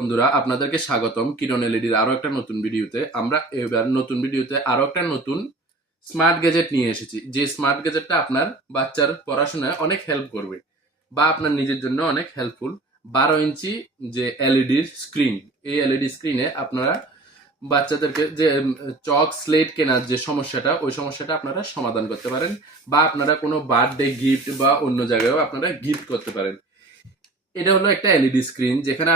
বন্ধুরা আপনাদেরকে স্বাগতম কিরণ এলইডির আরো একটা নতুন ভিডিওতে। আমরা এবার নতুন ভিডিওতে আরো একটা নতুন স্মার্ট গ্যাজেট নিয়ে এসেছি, যে স্মার্ট গ্যাজেটটা আপনার বাচ্চার পড়াশোনায় অনেক হেল্প করবে বা আপনার নিজের জন্য অনেক হেল্পফুল। 12 ইঞ্চি যে এলইডি স্ক্রিন, এই এলইডি স্ক্রিনে আপনারা বাচ্চাদেরকে যে চক স্লেট কেনার যে সমস্যাটা, ওই সমস্যাটা আপনারা সমাধান করতে পারেন বা আপনারা কোনো বার্থডে গিফট বা অন্য জায়গায়ও আপনারা গিফট করতে পারেন। এটা হলো একটা এলইডি স্ক্রিন যেখানে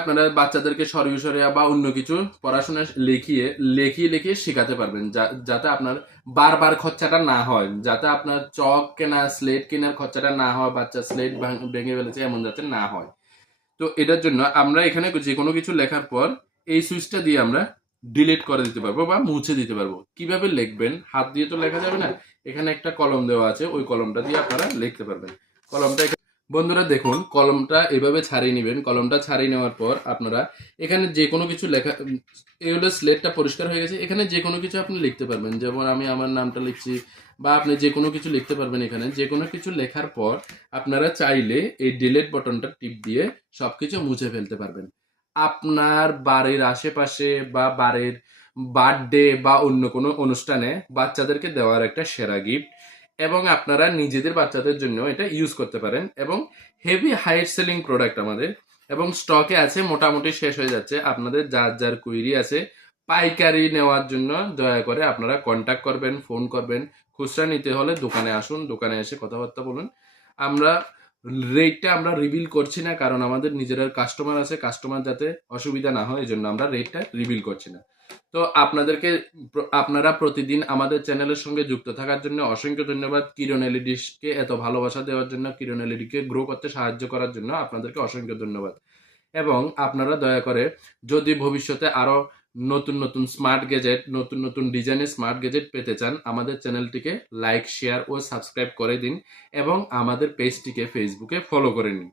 আপনারা বাচ্চাদেরকে সরিয়ে সরিয়ে বা অন্য কিছু পড়াশোনা লিখিয়ে লিখিয়ে লিখিয়ে শেখাতে পারবেন, যাতে আপনার বারবার খরচাটা না হয়, যাতে আপনার চক কেনা স্লেট কেনার খরচাটা না হয়, বাচ্চা স্লেট ভেঙে ফেলেছে এমন যাতে না হয়। তো এটার জন্য আমরা এখানে যে কোনো কিছু লেখার পর এই সুইচটা দিয়ে আমরা ডিলিট করে দিতে পারবো বা মুছে দিতে পারবো। কিভাবে লিখবেন? হাত দিয়ে তো লেখা যাবে না, এখানে একটা কলম দেওয়া আছে, ওই কলমটা দিয়ে আপনারা লিখতে পারবেন। কলমটা বন্ধুরা দেখুন, কলমটা এভাবে ছাড়িয়ে নেবেন। কলমটা ছাড়িয়ে নেওয়ার পর আপনারা এখানে যে কোনো কিছু লেখা, এই হলো স্লেটটা পরিষ্কার হয়ে গেছে, এখানে যে কোনো কিছু আপনি লিখতে পারবেন। যেমন আমি আমার নামটা লিখছি, বা আপনি যে কোনো কিছু লিখতে পারবেন। এখানে যে কোনো কিছু লেখার পর আপনারা চাইলে এই ডিলিট বাটনটা টিপ দিয়ে সবকিছু মুছে ফেলতে পারবেন। আপনার বাড়ির আশেপাশে বা বাড়ির বার্থডে বা অন্য কোনো অনুষ্ঠানে বাচ্চাদেরকে দেওয়ার একটা সেরা গিফট, এবং আপনারা নিজেদের বাচ্চাদের জন্য এটা ইউজ করতে পারেন। এবং হেভি হাই সেলিং প্রোডাক্ট আমাদের, এবং স্টকে আছে, মোটামুটি শেষ হয়ে যাচ্ছে। আপনাদের যার যার কুইরি আছে পাইকারি নেওয়ার জন্য দয়া করে আপনারা কন্ট্যাক্ট করবেন, ফোন করবেন। খুচরা নিতে হলে দোকানে আসুন, দোকানে এসে কথাবার্তা বলুন। আমরা রেটটা আমরা রিভিল করছি না, কারণ আমাদের নিজেদের কাস্টমার আছে, কাস্টমার যাতে অসুবিধা না হয় এই জন্য আমরা রেটটা রিভিল করছি না। তো আপনারা প্রতিদিন আমাদের চ্যানেলের সঙ্গে যুক্ত থাকার জন্য অসংখ্য ধন্যবাদ। কিরণ এলইডিকে এত ভালোবাসা দেওয়ার জন্য, কিরণ এলইডিকে গ্রো করতে সাহায্য করার জন্য আপনাদেরকে অসংখ্য ধন্যবাদ। এবং আপনারা দয়া করে যদি ভবিষ্যতে আরো নতুন নতুন স্মার্ট গ্যাজেট, নতুন নতুন ডিজাইনের স্মার্ট গ্যাজেট পেতে চান, আমাদের চ্যানেলটিকে লাইক, শেয়ার ও সাবস্ক্রাইব করে দিন, এবং আমাদের পেজটিকে ফেসবুকে ফলো করে নিন।